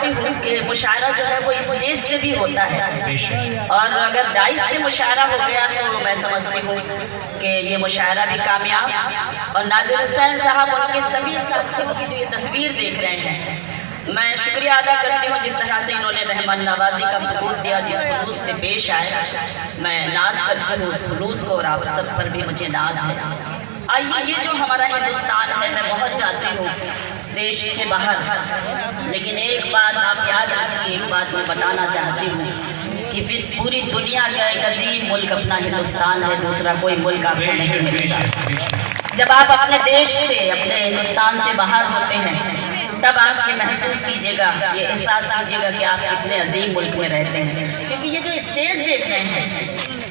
करती हूँ कि मुशायरा जो है वो स्टेज से भी होता है, और अगर डाइस से मुशायरा हो गया तो मैं समझती हूँ कि ये मुशायरा भी कामयाब। और नाज़िर हुसैन साहब उनके सभी साथियों की जो ये तस्वीर देख रहे हैं, मैं शुक्रिया अदा करती हूँ जिस तरह से इन्होंने मेहमान नवाजी का सबूत दिया, जिस खुलूस से पेश आए। मैं नाज करती हूँ उस खुलूस को, और आप सब पर भी मुझे नाज है। आइए, ये जो हमारा हिंदुस्तान है, मैं बहुत चाहती हूँ देश से बाहर, लेकिन एक बात आप याद रखिए, एक बात मैं बताना चाहती हूँ कि फिर पूरी दुनिया का एक अजीम मुल्क अपना हिंदुस्तान है, दूसरा कोई मुल्क आपको नहीं मिलेगा। जब आप अपने देश से, अपने हिंदुस्तान से बाहर होते हैं, तब आप ये महसूस कीजिएगा, ये एहसास कीजिएगा कि आप कितने अजीम मुल्क में रहते हैं। क्योंकि ये जो स्टेज देख रहे हैं,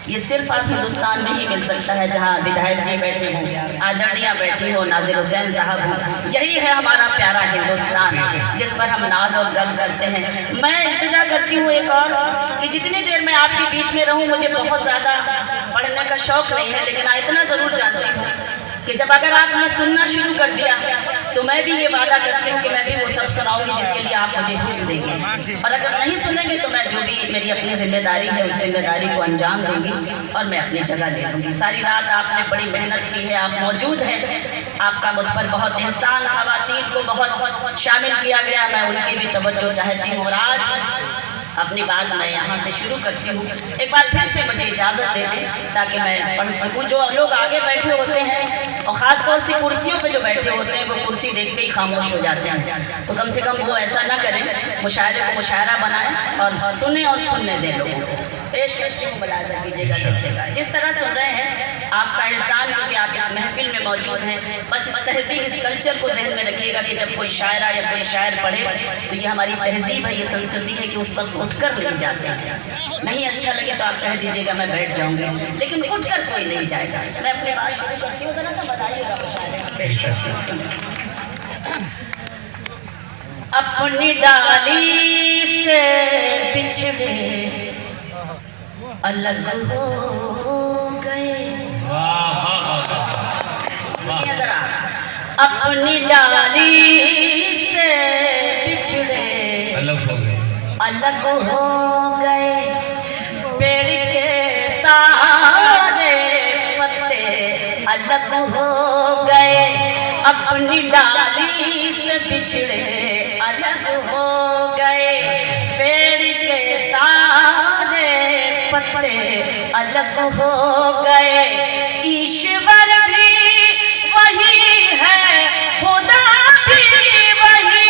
ये सिर्फ आप हिंदुस्तान में ही मिल सकता है, जहाँ विधायक जी बैठे हों, आदरणीय बैठी हो, नाज़िर हुसैन साहब हों। यही है हमारा प्यारा हिंदुस्तान, जिस पर हम नाज और गर्व करते हैं। मैं इंतजार करती हूँ एक और, कि जितनी देर मैं आपके बीच में रहूँ, मुझे बहुत ज़्यादा पढ़ने का शौक़ नहीं है, लेकिन इतना ज़रूर जानती हूँ कि जब अगर आपने सुनना शुरू कर दिया तो मैं भी ये वादा करती हूँ कि मैं भी वो सब सुनाऊंगी जिसके लिए आप मुझे हुक्म देंगे, और अगर नहीं सुनेंगे तो मैं जो भी मेरी अपनी जिम्मेदारी है उस जिम्मेदारी को अंजाम दूंगी और मैं अपनी जगह ले लूँगी। सारी रात आपने बड़ी मेहनत की है, आप मौजूद हैं, आपका मुझ पर बहुत एहसान, ख़वातीन को बहुत शामिल किया गया, मैं उनकी भी तवज्जो चाहती हूँ। और आज अपनी बात मैं यहाँ से शुरू करती हूँ। एक बार फिर से मुझे इजाज़त दे दें ताकि मैं पढ़ सकूँ। जो लोग आगे बैठे होते हैं और ख़ास तौर से कुर्सियों पे जो बैठे होते हैं, वो कुर्सी देखते ही खामोश हो जाते हैं, तो कम से कम वो ऐसा ना करें, मुशायरे को मुशायरा बनाएं और सुने और सुनने दें लोगों को। पेश करती हूँ, मुलाज़ा कीजिएगा। जिस तरह सुन रहे हैं, आपका एहसान क्योंकि आप इस महफिल में मौजूद हैं। बस इस तहजीब, इस कल्चर को जहन में रखिएगा कि जब कोई शायरा या कोई शायर पढ़े तो ये हमारी तहजीब है, ये संस्कृति है कि उस वक्त उठकर नहीं जाते हैं। नहीं अच्छा लगे तो आप कह दीजिएगा मैं बैठ जाऊंगी, लेकिन उठकर कोई नहीं जाएगा। मैं अपनी बात शुरू करती हूँ, जरा सा बताइएगा अपनी डाली से बिछड़े अलग हो गए, अपनी डाली से बिछड़े अलग हो गए, पेड़ के सारे पत्ते अलग हो गए, अपनी डाली से बिछड़े अलग हो गए, पेड़ के सारे पत्ते अलग हो गए। ईश्वर भी वही है, खुदा भी वही,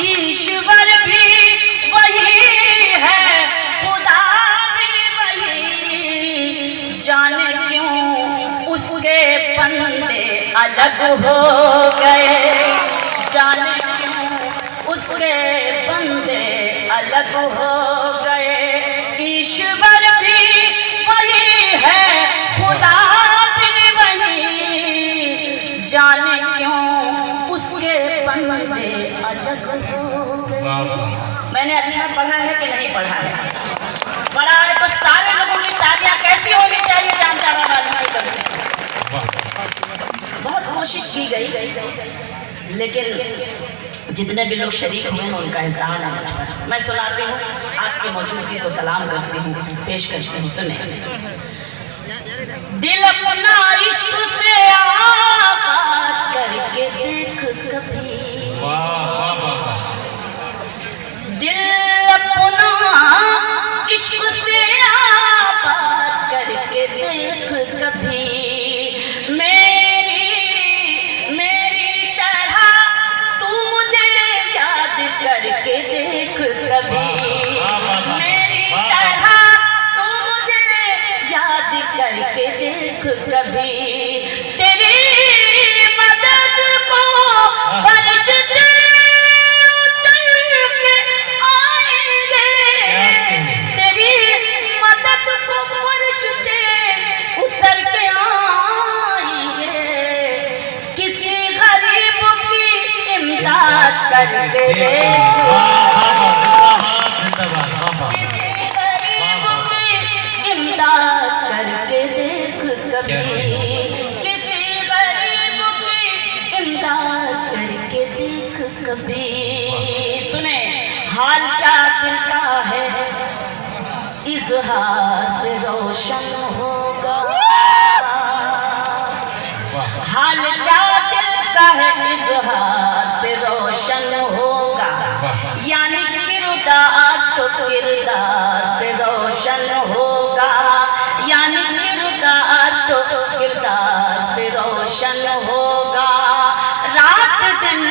ईश्वर भी वही है, खुदा भी वही, जाने क्यों उसके बंदे अलग हो गए, जाने क्यों उसके बंदे अलग हो गए। ईश्वर भी वही है, खुदा भी वही, जाने क्यों उसके बंदे अलग हो गए। मैंने अच्छा पढ़ा है कि नहीं पढ़ा है? पढ़ा है तो सारे लोगों की तालियां कैसी होनी चाहिए जानता वाली। बहुत कोशिश की गई, लेकिन जितने भी लोग शरीक हुए हैं उनका एहसान है मुझ पर। मैं सुनाती हूँ, आपकी मौजूदगी को सलाम करती हूँ, पेश करती हूँ, सुने। दिल अपना इश्क से आबाद करके देख कभी, दिल अपना इश्क से आबाद करके देख कभी, करके देख कभी, मेरी तरह तू मुझे याद करके देख कभी, तेरी मदद को फरिश्ते उतर के आएंगे, तेरी मदद को फरिश्ते उतर के आएंगे, किसी गरीब की इमदाद करके देख, इमदाद करके देख कभी, किसी इजहार से रोशन होगा, हाल क्या दिल का है इजहार से रोशन होगा, यानी किरदार तो किरदार से रोशन होगा, यानी किरदार तो किरदार से रोशन होगा। रात दिन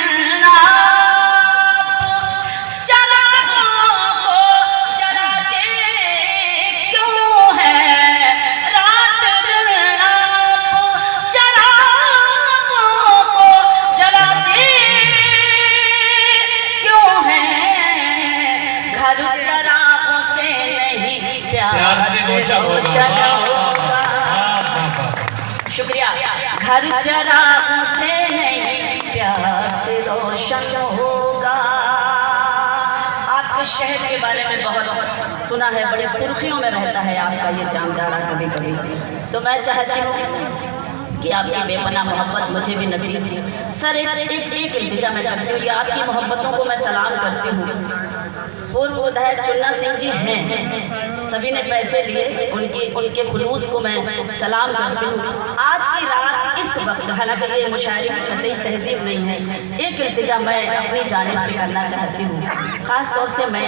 शुक्रिया। घर चरागों से नहीं प्यार से रोशन होगा। आपके शहर के बारे में बहुत सुना है, बड़ी सुर्खियों में रहता है आपका ये जामजाड़ा कभी कभी, तो मैं चाहती हूँ कि आपकी बेपनाह मोहब्बत मुझे भी नसीब थी। सर एक इल्तिजा मैं करती हूँ, ये आपकी मोहब्बतों को मैं सलाम करती हूँ। पूर्व विधायक चुन्ना सिंह जी हैं, सभी ने पैसे लिए, उनके खुलूस को मैं सलाम करती हूँ। आज की रात इस वक्त, हालांकि ये मुशायरे की कतई तहजीब नहीं है, एक इल्तिजा मैं अपनी जानिब से करना चाहती हूँ। ख़ास तौर से मैं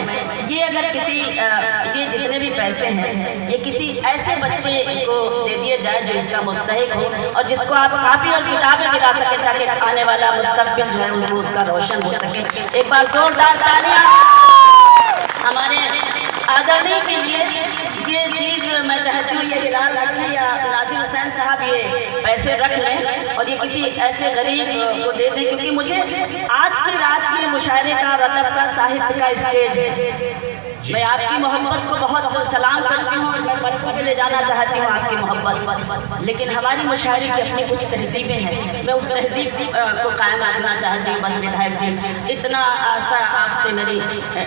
ये अगर किसी ये जितने भी पैसे हैं ये किसी ऐसे बच्चे को दे दिए जाए जो इसका मुस्तहिक हो और जिसको आप कापी और किताबें गिरा सके, ताकि आने वाला मुस्तकबिल जो है वो उसका रोशन हो सके। एक बार जोरदार तालियां हमारे आदरणीय के लिए। ये चीज़ मैं चाहती हूँ ये हिलाल रखें या नाज़िर हुसैन साहब ये पैसे रख लें और ये किसी ऐसे गरीब को दे दें, क्योंकि मुझे आज की रात ये मुशायरे का, रतब का, साहित्य का स्टेज है। मैं आपकी मोहब्बत को बहुत सलाम करती हूँ और मैं पलकों पे ले जाना चाहती हूँ आपकी मोहब्बत, लेकिन हमारी मुशायरे की अपनी कुछ तहजीबें हैं, मैं उस तहजीब को कायम रखना चाहती हूँ। बस विधायक जी इतना आशा आपसे मेरी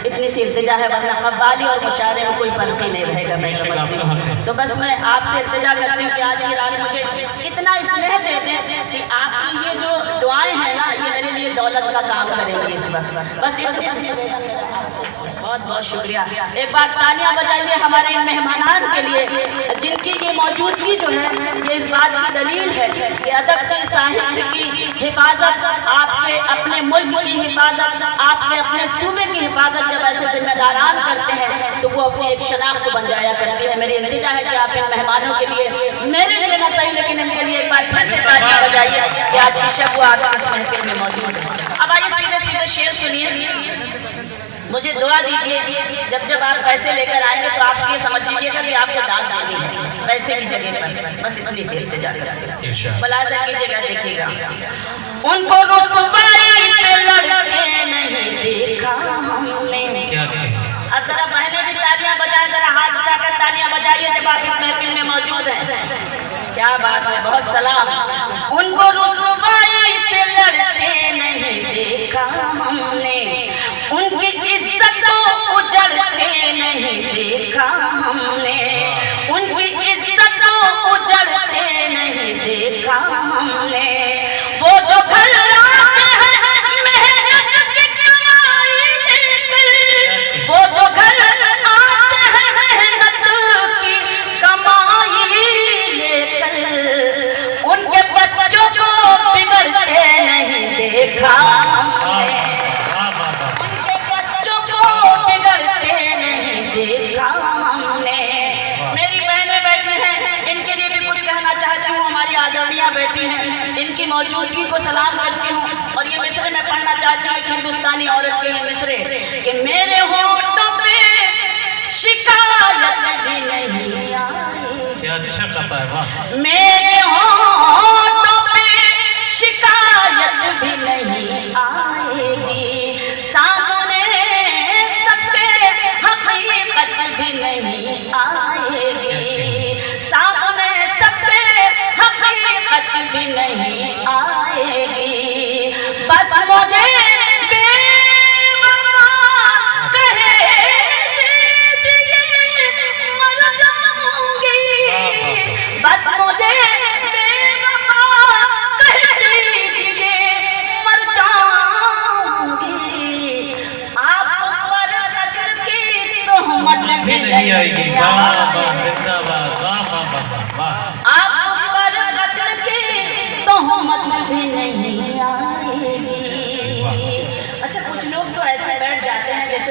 इतनी सी इल्तिजा है, वरना कव्वाली और मुशायरे में कोई फ़र्क ही नहीं रहेगा, मैं समझती हूँ। तो बस मैं आपसे इल्तिजा करती हूँ कि आज की रात मुझे इतना स्नेह दे दें कि आपकी ये जो दुआएँ हैं ना, ये मेरे लिए दौलत का काम करेंगी इस वक्त। बस बहुत बहुत शुक्रिया। एक बार तालियां बजाइए हमारे इन मेहमानान के लिए, जिनकी ये मौजूदगी जो है ये इस बात की दलील है कि अदब की, साहित्य की हिफाजत, आपके अपने मुल्क की हिफाजत, आपके अपने सूबे की हिफाजत जब ऐसे जिम्मेदारान करते हैं तो वो अपनी एक शनाख्त बन जाया करती है। मेरी इल्तिजा है कि आप इन मेहमानों के लिए, मेरे लिए ना सही लेकिन इनके लिए एक बार फिर से तालियां बजाइए कि आज की शब वो आज इस महफिल में मौजूद है। अब आइए सीधे सीधे शेर सुनिए। मुझे दुआ दीजिए जब जब आप पैसे लेकर आएंगे तो आप ये समझ लीजिएगा कि आपको दाद देंगे पैसे की जगह पर, बस इतनी सी इल्तिजा करते मुलाजा कीजिएगा। देखिएगा, उनको रुसवाई से लड़के नहीं देखा हमने। अब जरा बहने भी तालियां बजाएं, जरा हाथ उठाकर तालियां बजाइए जब आप इस महफिल में मौजूद हैं। क्या बात है, बहुत सलाम। उनको रुसवाई से लड़के नहीं देखा हमने, उनकी इज्जत को उजड़ते नहीं देखा हमने, उनकी इज्जत को उजड़ते नहीं देखा हमने। वो जो घर आते हैं मेहनत की कमाई लेकर, वो जो घर आते हैं मेहनत की कमाई लेकर, उनके बच्चों को बिगड़ते नहीं देखा हमने, देखा हमने। मेरी बहनें बैठी हैं, इनके लिए भी कुछ कहना चाहती हूँ। हमारी आदरणीय बैठी हैं, इनकी मौजूदगी को सलाम करती हूँ और ये मिसरे में पढ़ना चाहती हूँ, एक हिंदुस्तानी औरत के ये मिसरे कि मेरे होठों पे शिकायत भी नहीं आई। क्या अच्छा कहता है, वाह। मेरे होठों पे शिकायत भी नहीं आएगी, सामने हकीकत भी नहीं आएगी, सामने सबके हकीकत भी नहीं आएगी। बस मुझे बेवफा कह दीजिए मर जाऊंगी, बस मुझे बेवफा कह दीजिए मर जाऊंगी। आप पर कत्ल की तोहमत भी नहीं आएगी।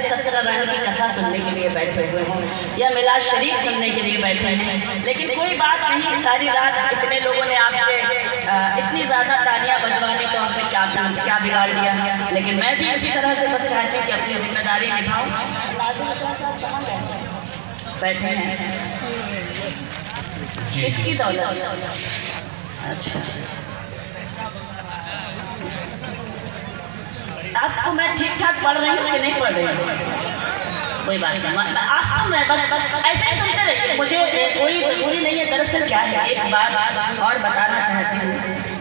जैसे 17 रंग की कथा सुनने के लिए बैठे हुए हों या मिलाद शरीफ सुनने के लिए बैठे हैं, लेकिन कोई बात नहीं, सारी रात इतने लोगों ने आपसे इतनी ज़्यादा तालियां बजवा दी तो आपने क्या बिगाड़ लिया। लेकिन मैं भी उसी तरह से बस चाहती हूँ कि अपनी जिम्मेदारी निभाऊँ। बैठे हैं किसकी दौलत? अच्छा, आपको मैं ठीक ठाक पढ़ रही हूँ कि नहीं पढ़ रही हूँ? कोई बात नहीं, आप सुन रहे, बस ऐसे ही सुनते रहिए, मुझे कोई जरूरी नहीं है। दरअसल क्या है, एक बात और बताना चाहती हूँ,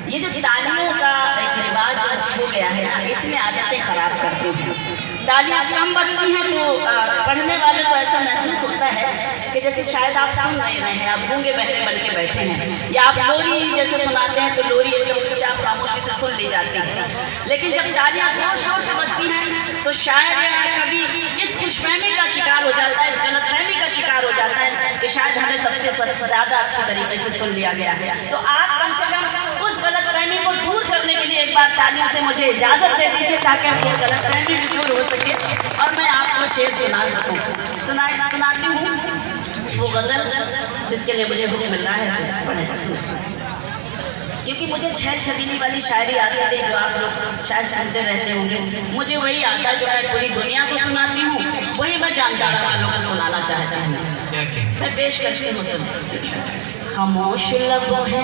ये जो तालियों का एक रिवाज हो गया है, इसमें आदतें खराब करती हैं। तालियां कम बजती हैं तो पढ़ने वाले को ऐसा महसूस होता है कि जैसे शायद आप सुन नहीं रहे हैं, आप गूंगे बहरे बन के बैठे हैं, या आप लोरी जैसे सुनाते हैं तो लोरी एकदम चुपचाप खामोशी से सुन ली जाती है। लेकिन जब तालियां जोर शोर से बजती हैं तो शायद कभी इस खुशफहमी का शिकार हो जाता है, इस गलतफहमी का शिकार हो जाता है कि शायद हमें सबसे ज़्यादा अच्छे तरीके से सुन लिया गया। तो आप कम से कम उस गलतफहमी को दूर करने के लिए एक बार तालियों से मुझे इजाज़त दे दीजिए, ताकि हम गलतफहमी भी दूर हो सके और मैं आपको शेर सुना सकूँ। सुनाती हूँ वो गज़ल जिसके लिए मुझे हुक्म मिल रहा है, क्योंकि मुझे छैल छबीली वाली शायरी आती है जो आप लोग शायद सुनते रहते होंगे। मुझे वही आता है जो मैं पूरी दुनिया को सुनाती हूँ, वही मैं जामताड़ा वालों को सुनाना चाहती हूँ। मैं पेश करती हूँ, सुन। खामोश लबों है।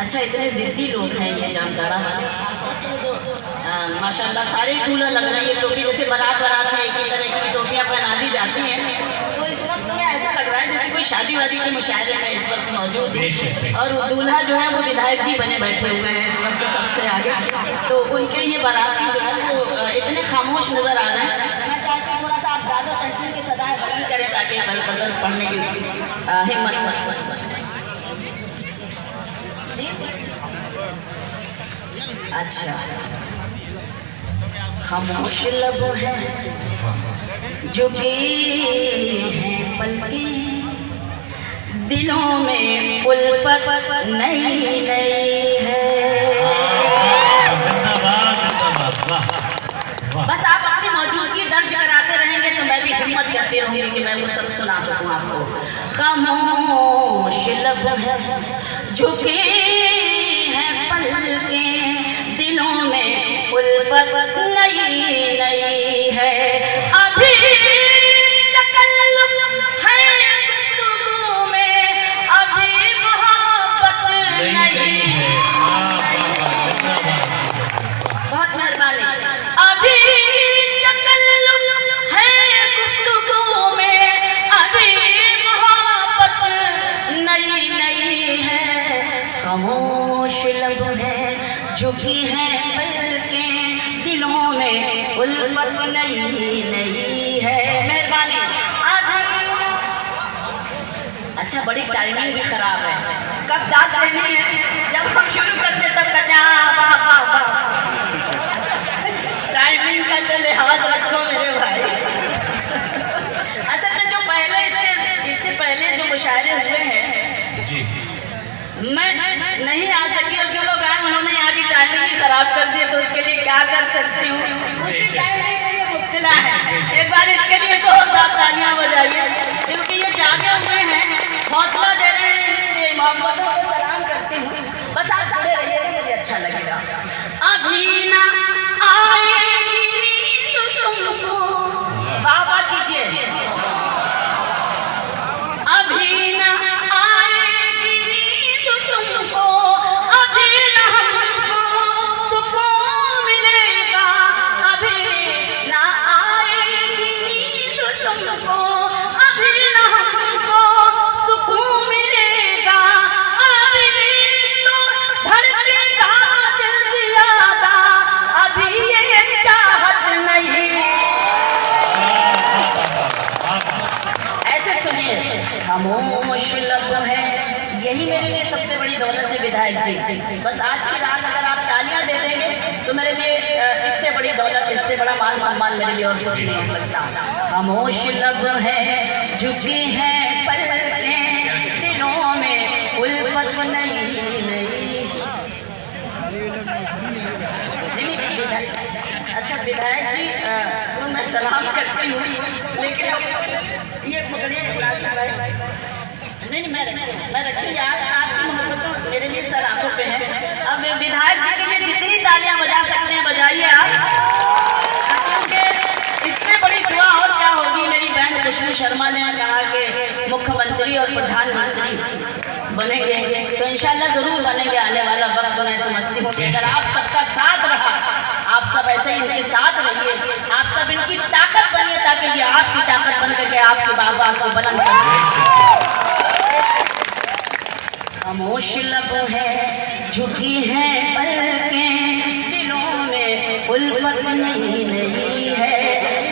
अच्छा, इतने जिद्दी लोग हैं ये जामताड़ा वाले, माशाल्लाह। सारे दूल्हा लग रहे हैं, ये टोपी जैसे बारात में एक ही तरह की टोपियाँ पहना दी जाती हैं, तो इस वक्त में ऐसा लग रहा है जैसे कोई शादी वादी के मुशायरे में इस वक्त मौजूद है, और वो दूल्हा जो है वो विधायक जी बने बैठे हुए हैं इस वक्त सबसे आगे। तो उनके ये बाराती जो है वो इतने खामोश नजर आ रहे हैं। मैं चाहती हूँ थोड़ा सा आप ज़्यादा तहसील की सदाएं बुलंद करें ताकि गज़ल पढ़ने की हिम्मत कर सकें। अच्छा, खामोश लब है झुकी हैं पलकें, दिलों में उल्फत नई नई है। बस आप अपनी मौजूदगी दर्ज कराते रहेंगे तो मैं भी हिम्मत करती रहूंगी कि मैं वो सब सुना सकूं आपको। खामोश लब है झुकी हैं पलकें, दिलों में उल्फत नई नई है। अभी तकल्लुफ है गुफ्तगू में, अभी मोहब्बत नई है। बहुत मेहरबानी। अभी तकल्लुफ है गुफ्तगू में, अभी मोहब्बत नई नई है। खामोश लब है झुकी हैं पलकें, दिलों में उल्फत नई नई है। मेहरबानी। अच्छा, बड़ी टाइमिंग भी खराब है, कब दाद देनी है, जब हम शुरू करते तब कहते हैं वाह वाह वाह। टाइमिंग का तो लिहाज रखो मेरे भाई। असल में जो इससे पहले जो मुशायरे हुए हैं जी, मैं नहीं आ सकी, और जो लोग आए उन्होंने यहाँ की टाइमिंग ही खराब कर दी, तो उसके लिए क्या कर सकती हूँ। उसकी टाइमिंग मुब्तला है। एक बार इसके लिए जोरदार तालियां बजाइए, क्योंकि ये जागे हुए हैं, हौसला दे रहे हैं, मोहब्बतों को सलाम करती हूँ। बस आप खड़े रहिए, मुझे अच्छा लगेगा। अभी ना आएगी नींद तुमको, बाबा कीजिए। अभी ना आएगी नींद तुमको, अभी ना हमको सुकून मिलेगा, अभी ना आएगी नींद तुमको, अभी ना हमको सुकून मिलेगा, अभी तो धड़केगा दिल ज़्यादा, अभी ये चाहत नहीं। ऐसे सुनिए, खामोश लब है, यही मेरे लिए सबसे बड़ी दौलत है विधायक जी। बस आज की रात अगर आप तालियां दे देंगे तो मेरे लिए इससे बड़ी दौलत, इससे बड़ा मान सम्मान मेरे लिए और कुछ नहीं हो सकता। खामोश लब है झुकी हैं पलकें, दिलों में उल्फत नई नई। प्रधानमंत्री बनेंगे तो इंशाल्लाह जरूर बनेंगे। आने वाला वक्त मैं समझती हूँ कि अगर आप सबका साथ रहा, आप सब ऐसे ही इनके साथ रहिए, आप सब इनकी ताकत बनिए ताकि ये आपकी ताकत बन करके आपकी बाबा को बुलंद कर। खामोश लब है, झुकी है पलकें, दिलों में उल्फत नहीं है।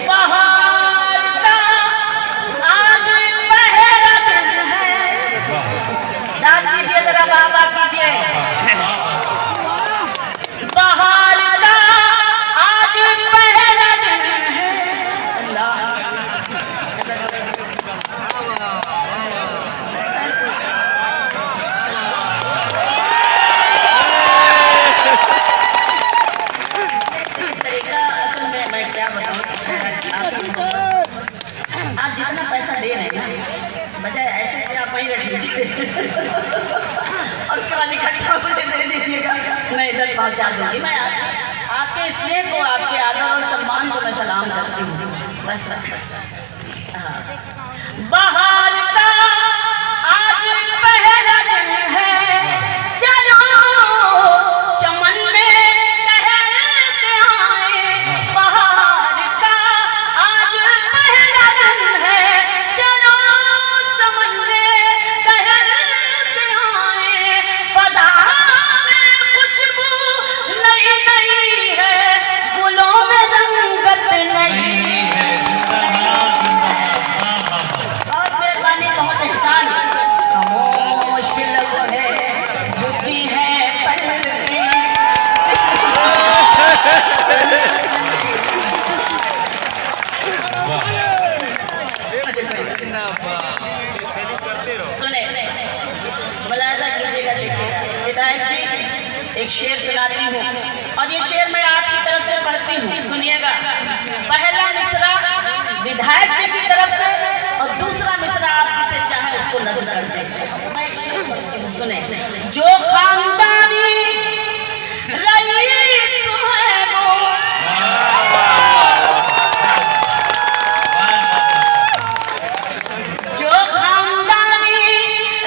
बहार का आज पहला दिन है। दाद कीजिए जरा बाबा कीजिए। बहार का आज पहला दिन है। आप जितना पैसा दे रहे हैं ना, बजाय ऐसे से आप वहीं रख लीजिए और उसके बाद इकट्ठा मुझे दे दीजिएगा, मैं इधर पहुंचा दूंगी। मैं आपके स्नेह को, आपके आदर और सम्मान को मैं सलाम करती हूँ। बस बाहर का आज पहला दिन है, चलो चमन में टहलते आए। बाहर का आज पहला दिन है, चलो चमन में टहलते आए। फजा में खुशबू नई नई है, गुलों में रंगत नई है। बहुत मेहरबानी, बहुत एहसान। खामोश लब है, झुकी है पलकें। सुने, मुलाजा कीजिएगा। देखिएगा हिदायत जी, एक शेर सुनाती हूँ और ये शेर मैं आपकी तरफ से पढ़ती हूँ, सुनिएगा। पहला मिसरा विधायक जी की तरफ से और दूसरा मिसरा आप जिसे चाहे उसको नज़र कर दें। मैं एक शेर पढ़ती हूँ, सुने। जो खानदानी रईस है वो, जो खानदानी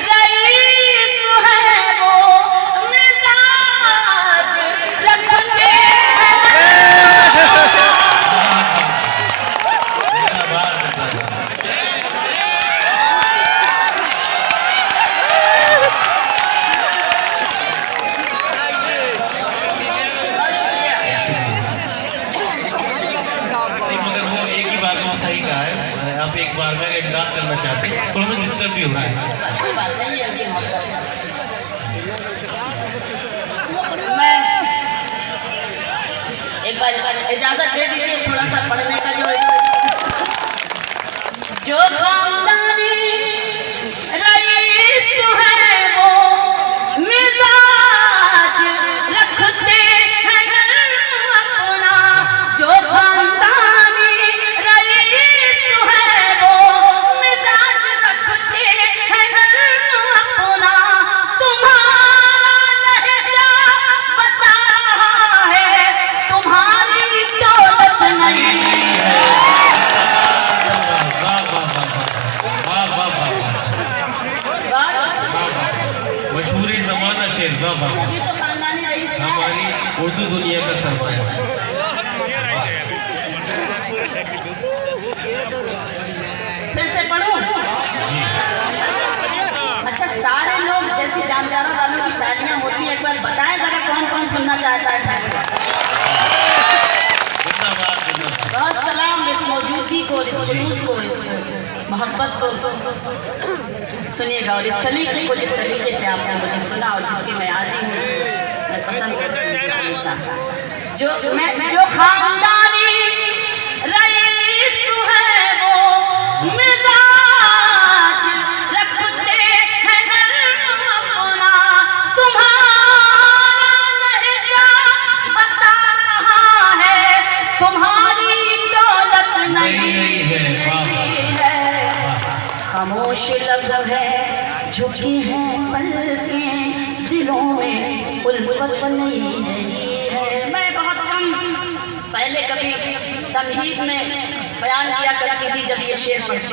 रईस है वो, मिजाज रखते सही कहा है। आप एक बार में इमदाद करना चाहते हैं, थोड़ा सा डिस्टर्ब भी हो रहा है। मैं एक बार इजाजत दे दीजिए थोड़ा सा पढ़ने का। जो खानदानी रईस है वो, मिजाज रखते हैं अपना। जो खानदानी रईस है वो, मिजाज रखते हैं अपना। तुम्हारा लहजा बता रहा है, तुम्हारी दौलत नहीं है। मशहूरी जमाना शेर, हमारी उर्दू दुनिया का सरमाया। फिर से पढ़ूं? अच्छा, सारे लोग जैसे जानकारों वालों की तालियां होती है, एक बार बताएं जरा कौन कौन सुनना चाहता है। बहुत सलाम इस मौजूदगी को, इस जुलूस को, इस मोहब्बत को। सुनिएगा और इस सलीके को, जिस तरीके से आपने मुझे सुना और जिसकी मैं आती हूँ, मैं पसंद करती हूँ। जो खानदानी रईस है वो, मिजाज रखते हैं अपना। तुम्हारा लहजा बता रहा है, तुम्हारी दौलत नहीं है। खामोश लब है, झुकी है पलकें, दिलों में उल्फत नहीं है। मैं बहुत कम पहले कभी तमहीद में बयान किया करती थी जब ये शेर पढ़ती